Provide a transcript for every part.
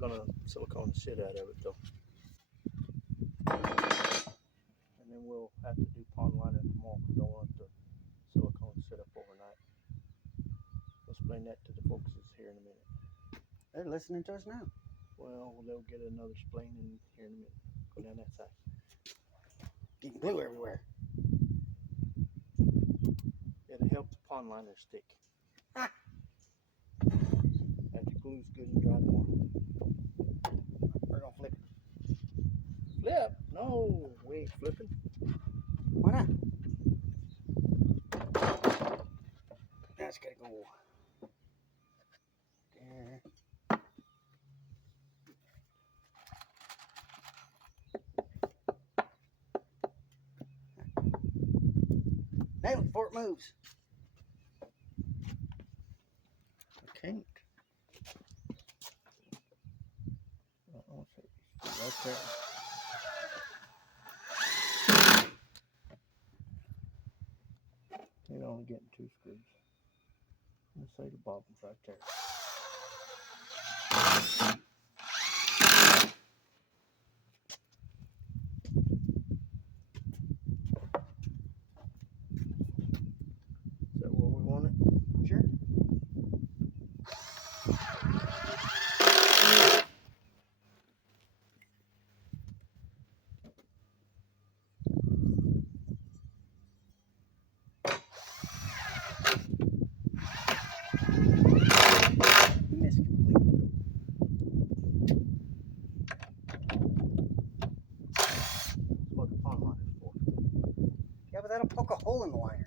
gonna silicone the shit out of it though. And then we'll have to do pond liner tomorrow because I want the silicone set up overnight. I'll explain that to the folks that's here in a minute. They're listening to us now. Well, they'll get another explaining here in a minute. Go down that side. Getting glue everywhere. It'll help the pond liner stick. After glue's good and dry tomorrow. We're gonna flip it. Flip? No, we ain't flipping. Why not? That's gotta go there. Nail it before it moves. I can't. Right there. You're only getting 2 screws. Let's say the bottom's right there. Is that where we want it? Sure. You missed completely. That's what the pond liner is for. Yeah, but that'll poke a hole in the liner.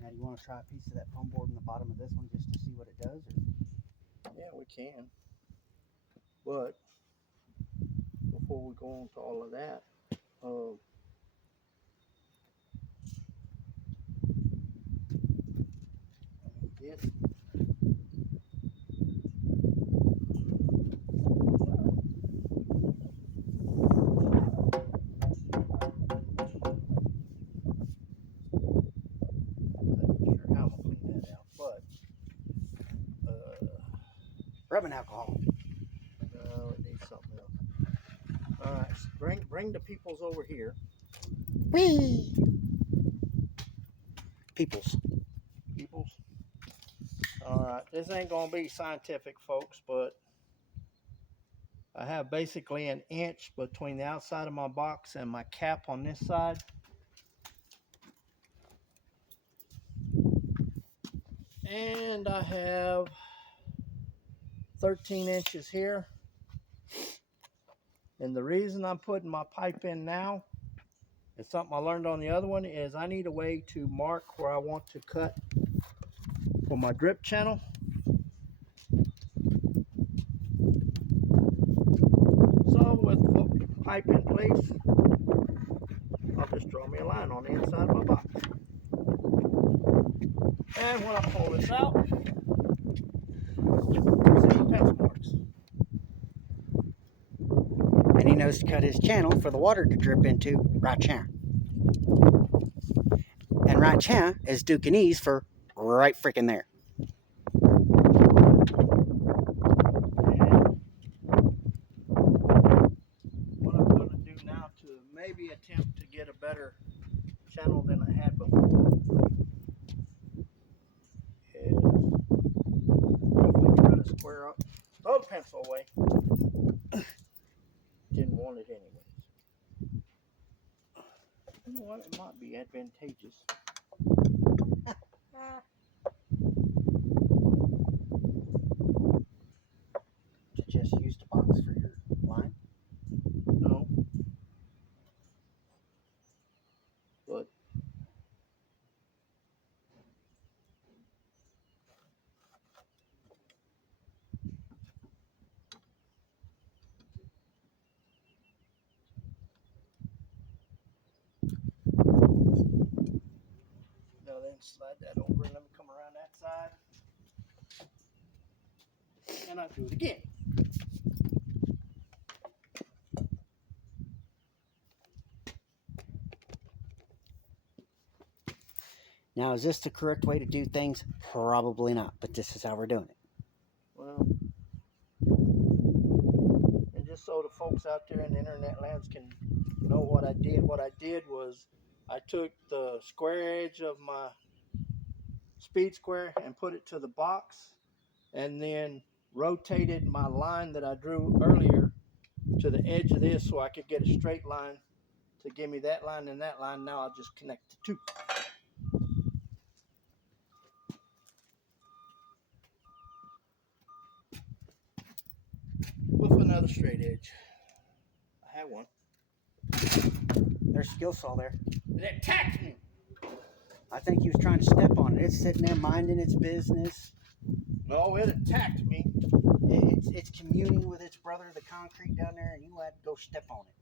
Now, do you want to try a piece of that foam board in the bottom of this one just to see what it does? Or? Yeah, we can. But before we go on to all of that, yes. Rubbing alcohol. No, it needs something else. All right, bring the peoples over here. Whee! Peoples. All right, this ain't gonna be scientific, folks, but I have basically an inch between the outside of my box and my cap on this side. And I have 13 inches here. And the reason I'm putting my pipe in now is something I learned on the other one is I need a way to mark where I want to cut for my drip channel. So with the pipe in place, I'll just draw me a line on the inside of my box. And when I pull this out, see the pencil marks. And he knows to cut his channel for the water to drip into right here. And right here is Dukanese for right freaking there. What I'm going to do now to maybe attempt to get a better channel than I had before is hopefully try to square up. Throw the pencil away. Didn't want it anyways. You know what? It might be advantageous. To just use the box for your line? No. But now then slide that over and let me come around that side. And I do it again. Now, is this the correct way to do things? Probably not, but this is how we're doing it. Well, and just so the folks out there in the internet lands can know what I did was I took the square edge of my speed square and put it to the box, and then rotated my line that I drew earlier to the edge of this so I could get a straight line to give me that line and that line. Now I'll just connect the two. With another straight edge. I had one. There's skill saw there. It attacked me. I think he was trying to step on it. It's sitting there minding its business. No, it attacked me. It's communing with its brother, the concrete down there, and you had to go step on it.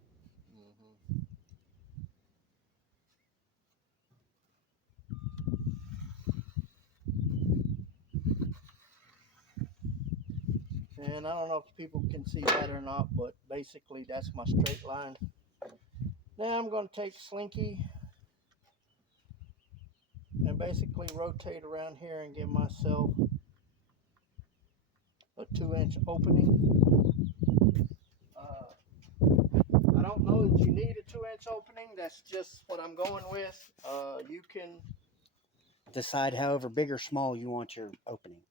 And I don't know if people can see that or not, but basically that's my straight line. Now I'm going to take Slinky and basically rotate around here and give myself a 2-inch opening. I don't know that you need a 2-inch opening. That's just what I'm going with. You can decide however big or small you want your opening.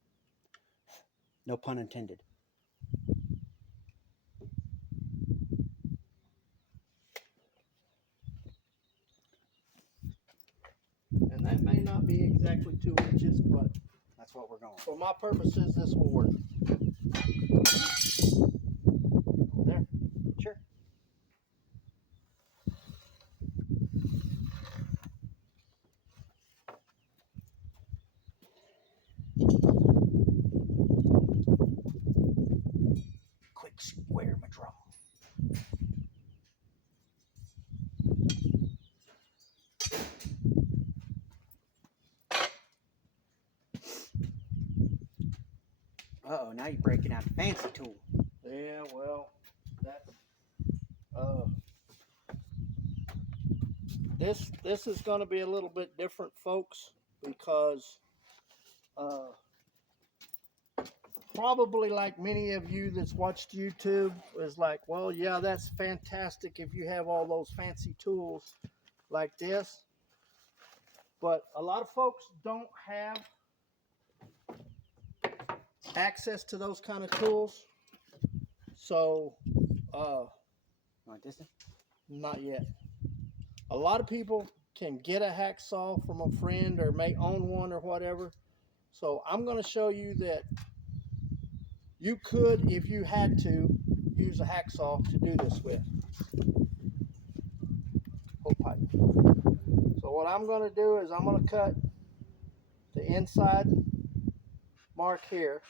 No pun intended. And that may not be exactly 2 inches, but that's what we're going. For my purposes, this will work. There. Sure. Quick square my draw. Uh-oh, now you're breaking out the fancy tool. Yeah, well, that's this is going to be a little bit different, folks, because probably like many of you that's watched YouTube is like, well, yeah, that's fantastic if you have all those fancy tools like this, but a lot of folks don't have access to those kind of tools. So Want this? not yet. A lot of people can get a hacksaw from a friend or may own one or whatever. So I'm going to show you that you could, if you had to, use a hacksaw to do this with. Hook pipe. So what I'm going to do is I'm going to cut the inside mark here.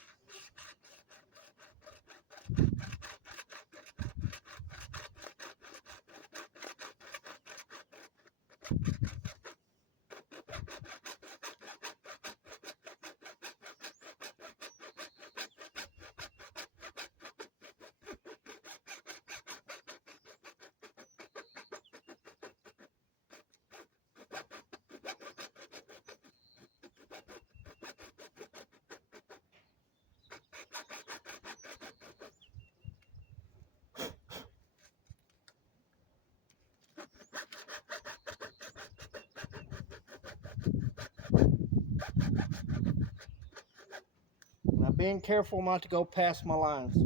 Now being careful not to go past my lines.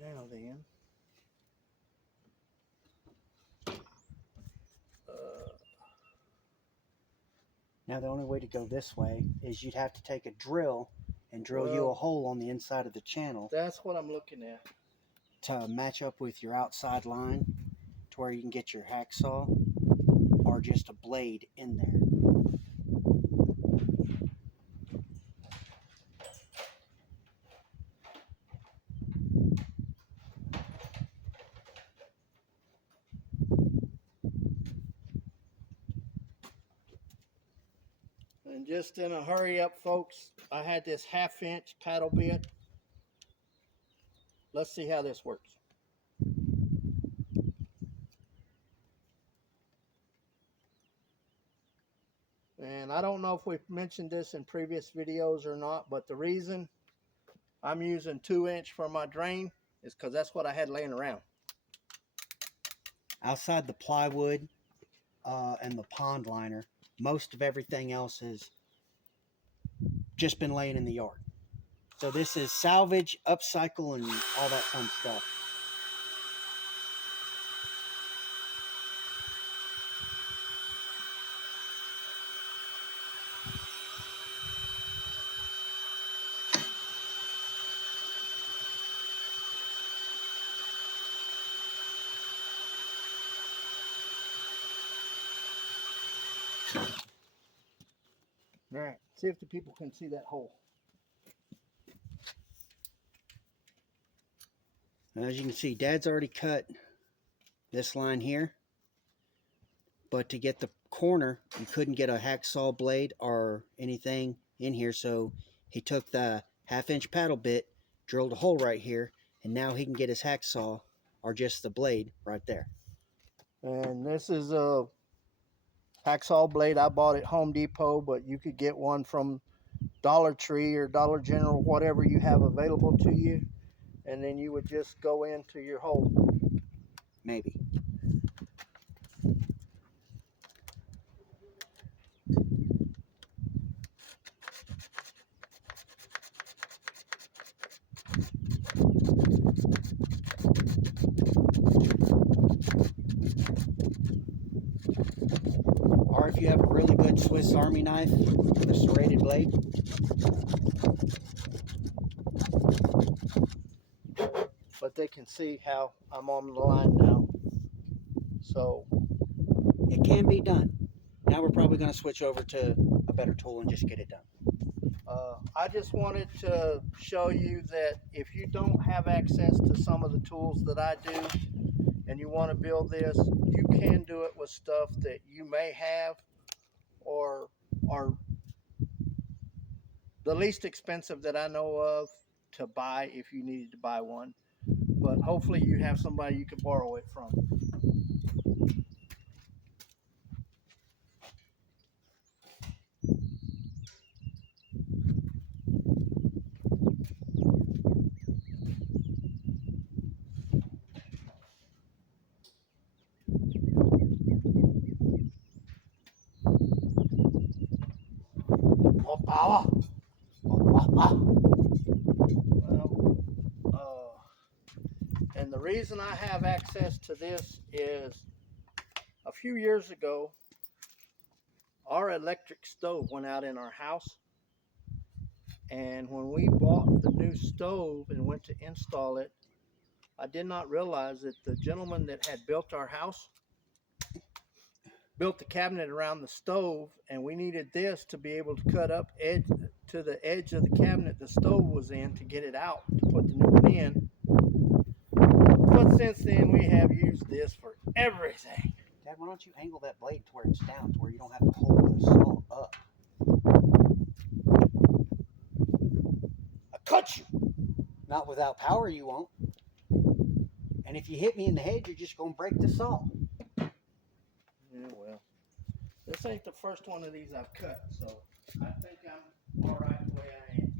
Now then. Now the only way to go this way is you'd have to take a drill and drill you a hole on the inside of the channel. That's what I'm looking at. To match up with your outside line to where you can get your hacksaw or just a blade in there. And just in a hurry up, folks, I had this 1/2 inch paddle bit. Let's see how this works. And I don't know if we've mentioned this in previous videos or not, but the reason I'm using 2-inch for my drain is because that's what I had laying around. Outside the plywood and the pond liner, most of everything else has just been laying in the yard. So this is salvage, upcycle, and all that fun stuff. All right, see if the people can see that hole. As you can see, Dad's already cut this line here, but to get the corner, you couldn't get a hacksaw blade or anything in here, so he took the 1/2-inch paddle bit, drilled a hole right here, and now he can get his hacksaw or just the blade right there. And this is a hacksaw blade I bought at Home Depot, but you could get one from Dollar Tree or Dollar General, whatever you have available to you, and then you would just go into your hole. Maybe. Or if you have a really good Swiss Army knife with a serrated blade. But they can see how I'm on the line now. So it can be done. Now we're probably going to switch over to a better tool and just get it done. I just wanted to show you that if you don't have access to some of the tools that I do and you want to build this, you can do it with stuff that you may have or are the least expensive that I know of to buy if you needed to buy one. But hopefully you have somebody you can borrow it from. More power. And the reason I have access to this is a few years ago, our electric stove went out in our house. And when we bought the new stove and went to install it, I did not realize that the gentleman that had built our house built the cabinet around the stove, and we needed this to be able to cut up edge to the edge of the cabinet the stove was in to get it out to put the new one in. But since then we have used this for everything. Dad, why don't you angle that blade to where it's down, to where you don't have to hold the saw up? I cut you. Not without power, you won't. And if you hit me in the head, you're just going to break the saw. Yeah, well, this ain't the first one of these I've cut, so I think I'm all right the way I am.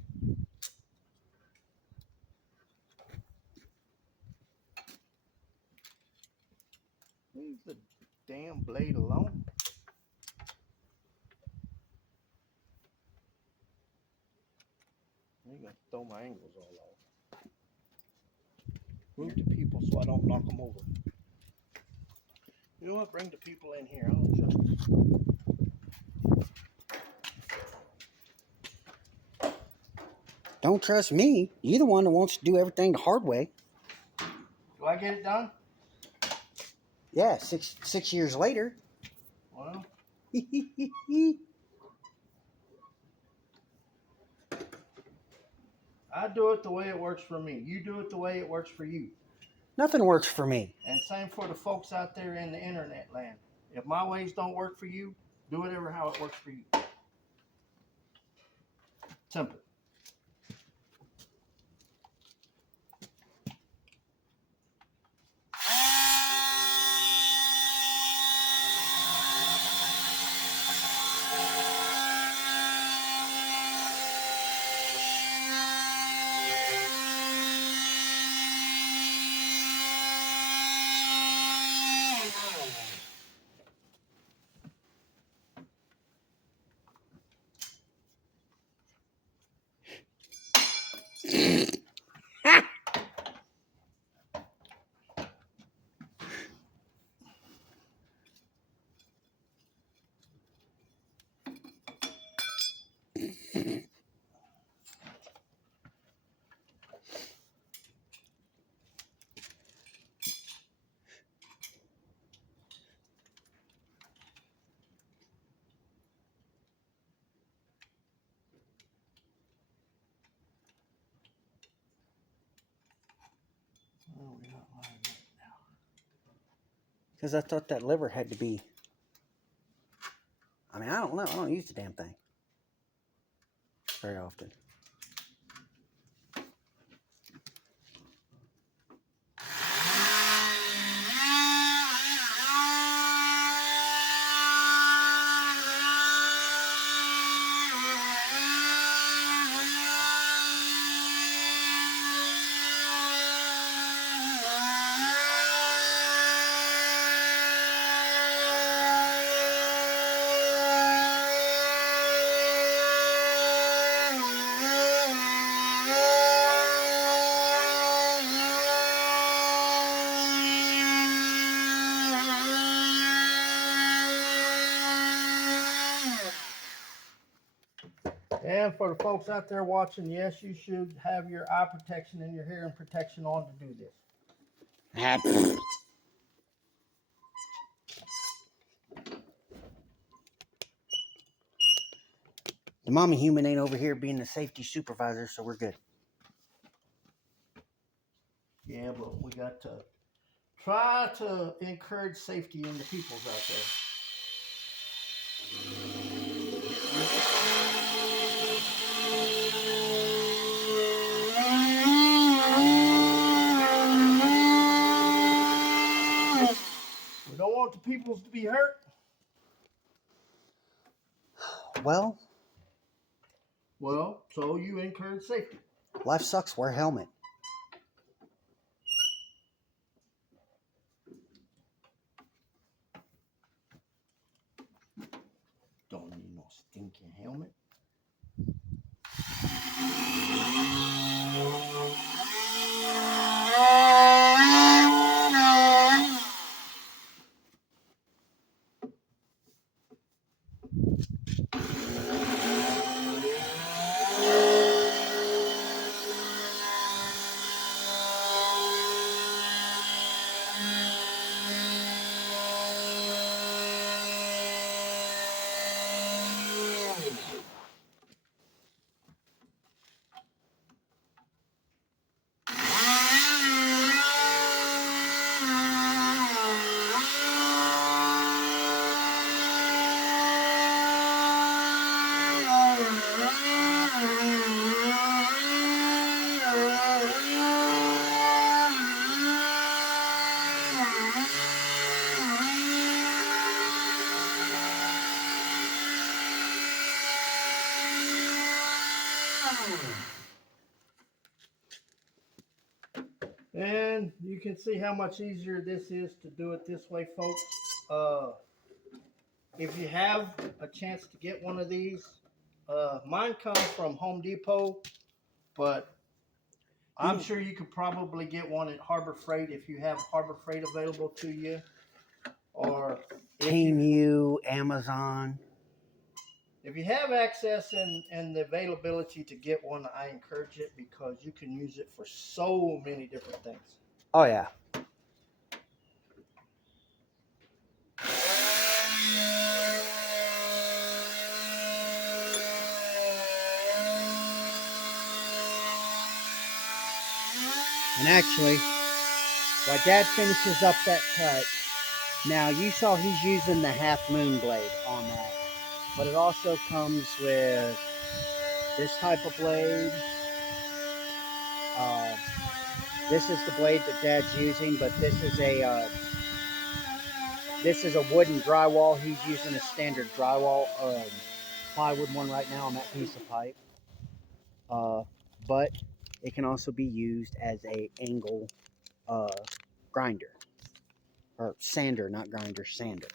Leave the damn blade alone. I'm gonna throw my angles all off. Move the people so I don't knock them over. You know what? Bring the people in here. I don't trust them. Don't trust me. You're the one that wants to do everything the hard way. Do I get it done? Yeah, six years later. Well, I do it the way it works for me. You do it the way it works for you. Nothing works for me. And same for the folks out there in the internet land. If my ways don't work for you, do whatever how it works for you. Simple. Because I thought that liver had to be... I mean, I don't know. I don't use the damn thing very often. And for the folks out there watching, yes, you should have your eye protection and your hearing protection on to do this. The mommy human ain't over here being the safety supervisor, so we're good. Yeah, but we got to try to encourage safety in the peoples out there. We don't want the peoples to be hurt. Well, so you encourage safety. life sucks. Wear a helmet. Don't need no stinking helmet. And you can see how much easier this is to do it this way, folks. If you have a chance to get one of these, mine comes from Home Depot, but I'm sure you could probably get one at Harbor Freight if you have Harbor Freight available to you. Or Temu, Amazon. If you have access and the availability to get one, I encourage it because you can use it for so many different things. Oh, yeah. And actually, while Dad finishes up that cut, now you saw he's using the half moon blade on that. But it also comes with this type of blade. This is the blade that Dad's using, but this is a wooden drywall. He's using a standard drywall plywood one right now on that piece of pipe. But it can also be used as a angle grinder. Or sander, not grinder, sander.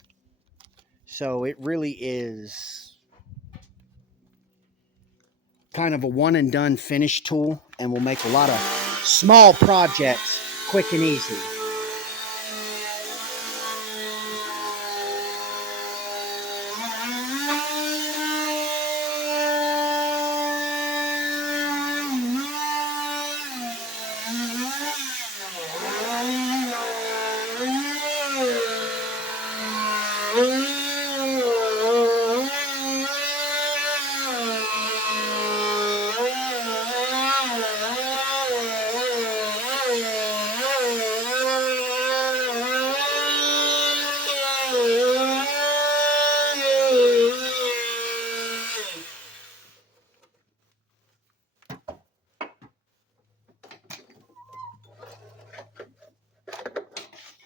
So it really is kind of a one and done finish tool and will make a lot of small projects quick and easy.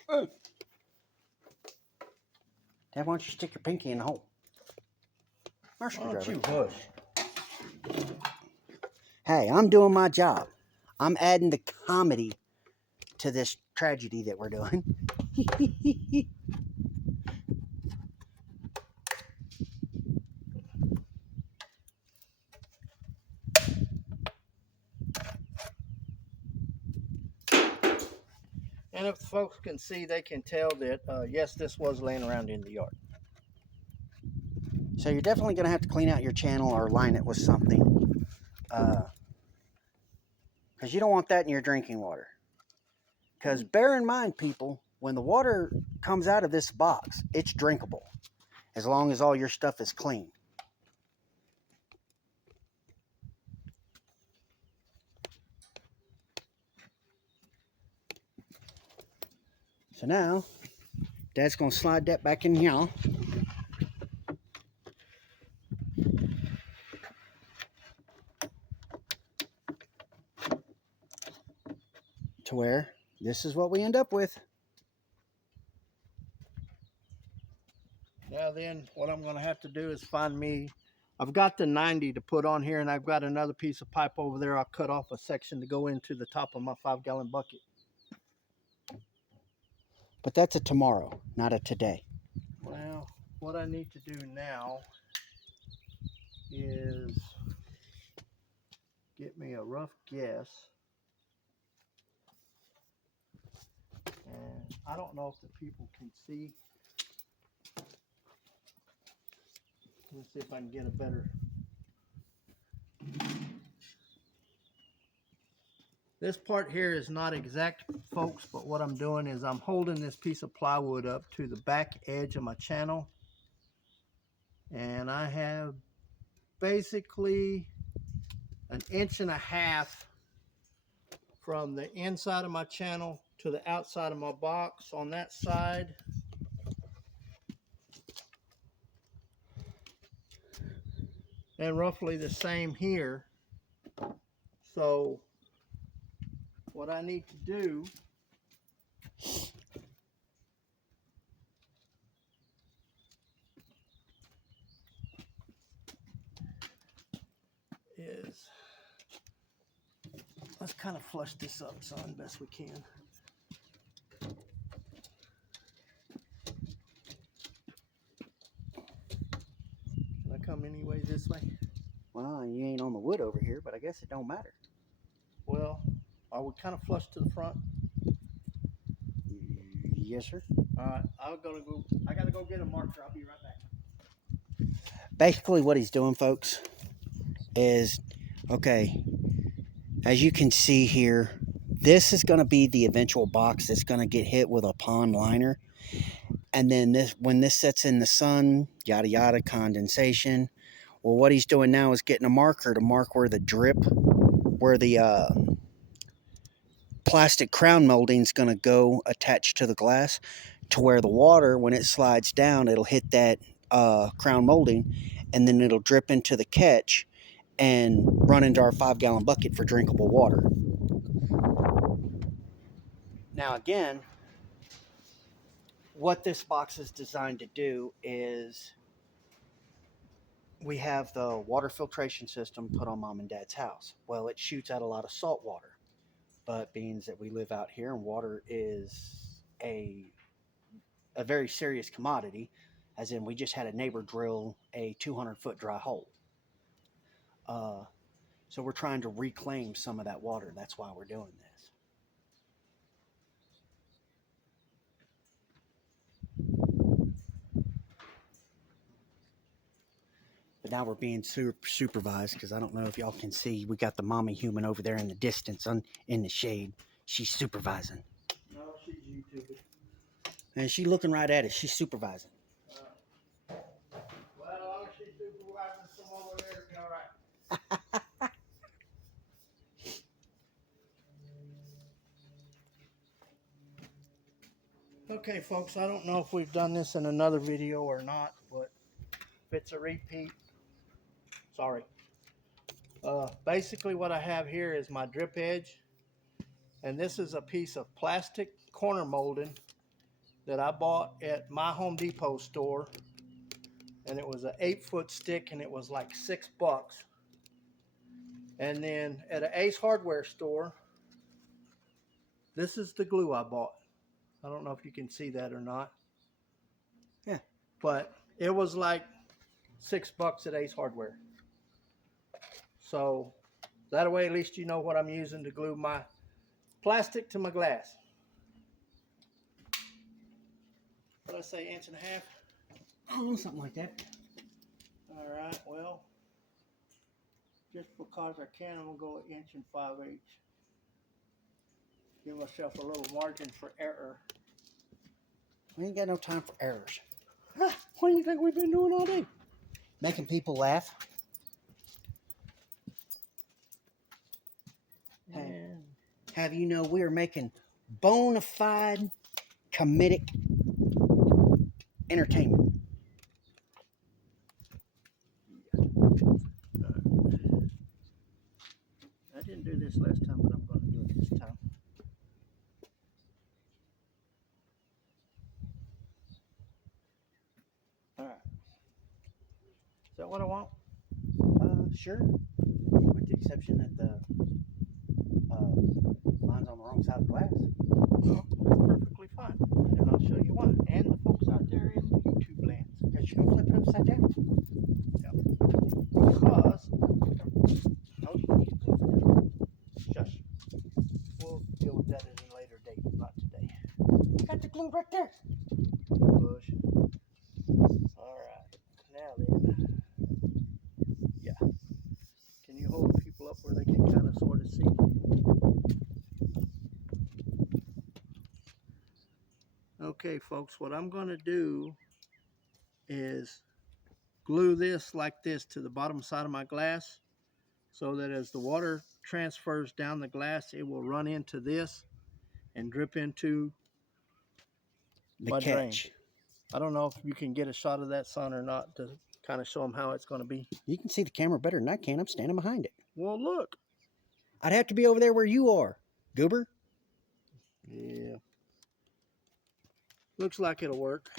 Dad, why don't you stick your pinky in the hole? Why don't you hush? Hey, I'm doing my job. I'm adding the comedy to this tragedy that we're doing. And if folks can see, they can tell that, yes, this was laying around in the yard. So you're definitely going to have to clean out your channel or line it with something. Because you don't want that in your drinking water. Because bear in mind, people, when the water comes out of this box, it's drinkable. As long as all your stuff is clean. So now, Dad's going to slide that back in here. To where this is what we end up with. Now then, what I'm going to have to do is find me, I've got the 90 to put on here, and I've got another piece of pipe over there. I'll cut off a section to go into the top of my 5-gallon bucket. But that's a tomorrow, not a today. Well, what I need to do now is get me a rough guess. And I don't know if the people can see. Let's see if I can get a better. This part here is not exact, folks, but what I'm doing is I'm holding this piece of plywood up to the back edge of my channel. And I have basically 1.5 inches from the inside of my channel to the outside of my box on that side. And roughly the same here. So what I need to do is, let's kind of flush this up, son, best we can. Can I come any way this way? Well, you ain't on the wood over here, but I guess it don't matter. Well, I would kind of flush to the front. Yes, sir. All right, I gotta go get a marker. I'll be right back. Basically what he's doing, folks, is, okay, as you can see here, this is going to be the eventual box that's going to get hit with a pond liner. And then this, when this sets in the sun, yada yada, condensation. Well, what he's doing now is getting a marker to mark where the drip, where the plastic crown molding is going to go attached to the glass, to where the water, when it slides down, it'll hit that crown molding, and then it'll drip into the catch and run into our 5-gallon bucket for drinkable water. Now again, what this box is designed to do is, we have the water filtration system put on Mom and Dad's house. Well, it shoots out a lot of salt water, but being that we live out here and water is a very serious commodity, as in we just had a neighbor drill a 200-foot dry hole. So we're trying to reclaim some of that water. That's why we're doing this. But now we're being supervised, because I don't know if y'all can see, we got the mommy human over there in the distance in the shade. She's supervising. No, she's YouTubing. And she's looking right at us. She's supervising. Well, she's supervising some over there to be all right. Okay, folks, I don't know if we've done this in another video or not, but if it's a repeat, sorry. Basically what I have here is my drip edge, and this is a piece of plastic corner molding that I bought at my Home Depot store, and it was an 8-foot stick, and it was like $6. And then at an Ace Hardware store, this is the glue I bought. I don't know if you can see that or not. Yeah. But it was like $6 at Ace Hardware. So that way, at least you know what I'm using to glue my plastic to my glass. What did I say, 1.5 inches? Oh, something like that. All right, well, just because I can, I'm going to go 1 5/8 inches. Give myself a little margin for error. We ain't got no time for errors. What do you think we've been doing all day? Making people laugh. Man. Have you know we're making bona fide comedic entertainment. I didn't do this last time, but I'm going to do it this time. All right. Is that what I want? Sure. With the exception that the line's on the wrong side of the glass. That's perfectly fine. And I'll show you why. And the folks out there in the YouTube lands. Because you're going to flip it upside down. Yeah. Because, shush. We'll deal with that at a later date, not today. Got the glue right there. Bush. All right. Now then. Yeah. Can you hold people up where they can kind of sort of see? Okay, folks, what I'm going to do is glue this like this to the bottom side of my glass so that as the water transfers down the glass, it will run into this and drip into my drain. I don't know if you can get a shot of that, son, or not, to kind of show them how it's going to be. You can see the camera better than I can. I'm standing behind it. Well, look. I'd have to be over there where you are, goober. Yeah. Looks like it'll work.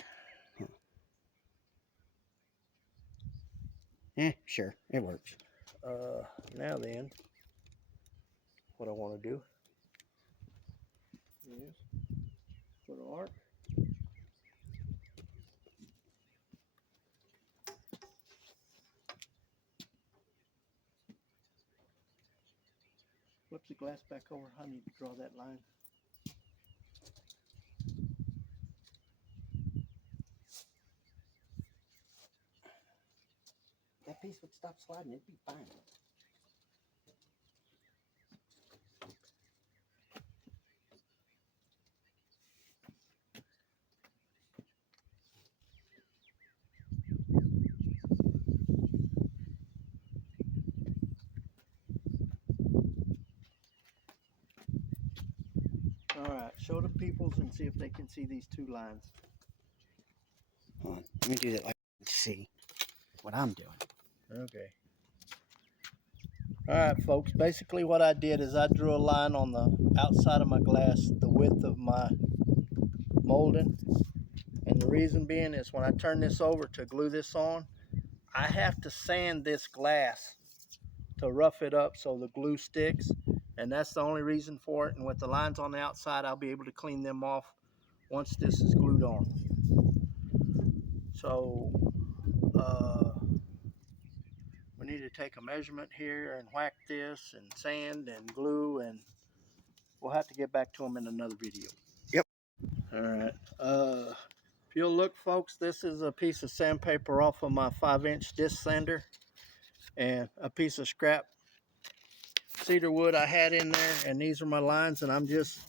Sure, it works. Now then, what I want to do is put an arc. Flip the glass back over. I need to draw that line. That piece would stop sliding. It'd be fine. All right, show the peoples and see if they can see these two lines. Hold on. Let me do that like see what I'm doing. Okay. All right, folks. Basically what I did is I drew a line on the outside of my glass, the width of my molding. And the reason being is when I turn this over to glue this on, I have to sand this glass to rough it up so the glue sticks. And that's the only reason for it. And with the lines on the outside, I'll be able to clean them off once this is glued on. So we need to take a measurement here and whack this and sand and glue, and we'll have to get back to them in another video. Yep. All right. If you'll look, folks, this is a piece of sandpaper off of my 5-inch disc sander and a piece of scrap cedar wood I had in there, and these are my lines, and I'm just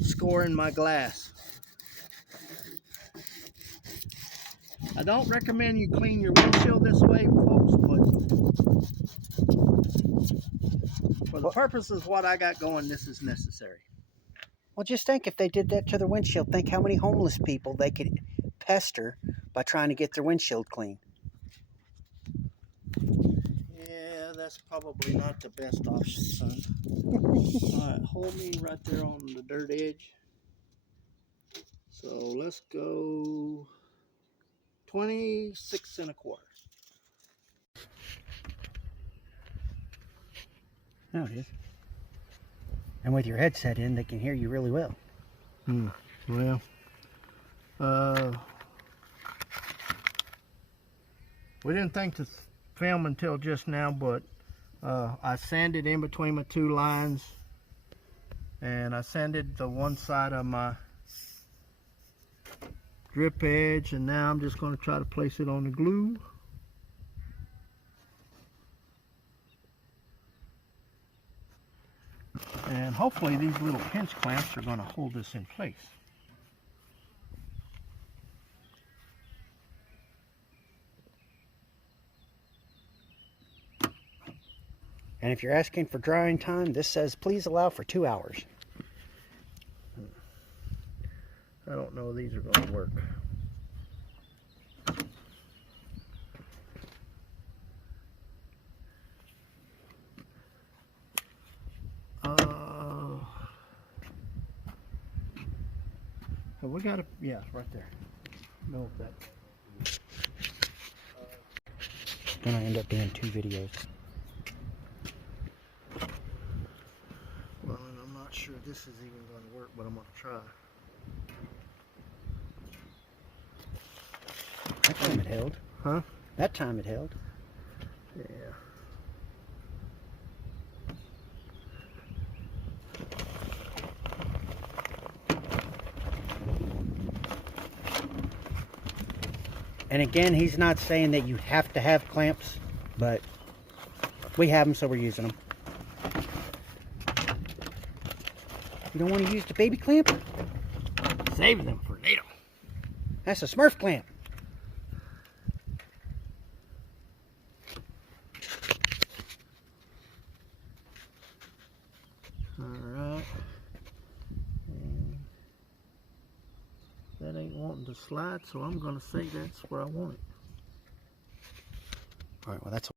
scoring my glass. I don't recommend you clean your windshield this way, folks, but for the purposes of what I got going, this is necessary. Well, just think if they did that to their windshield, think how many homeless people they could pester by trying to get their windshield clean. Yeah, that's probably not the best option, son. All right, hold me right there on the dirt edge. So let's go 26 and a quarter. Oh, it is. And with your headset in, they can hear you really well. Well, we didn't think to film until just now, but I sanded in between my two lines, and I sanded the one side of my drip edge, and now I'm just going to try to place it on the glue. And hopefully these little pinch clamps are going to hold this in place. And if you're asking for drying time, this says please allow for 2 hours. I don't know if these are going to work. Have we got a, yeah, right there. No, that. Gonna end up doing 2 videos. Well, and I'm not sure this is even going to work, but I'm going to try. That time it held. Huh? That time it held. Yeah. And again, he's not saying that you have to have clamps, but we have them, so we're using them. You don't want to use the baby clamp? Saving them for later. That's a Smurf clamp. Alright. That ain't wanting to slide, so I'm going to say that's where I want it. All right, well, that's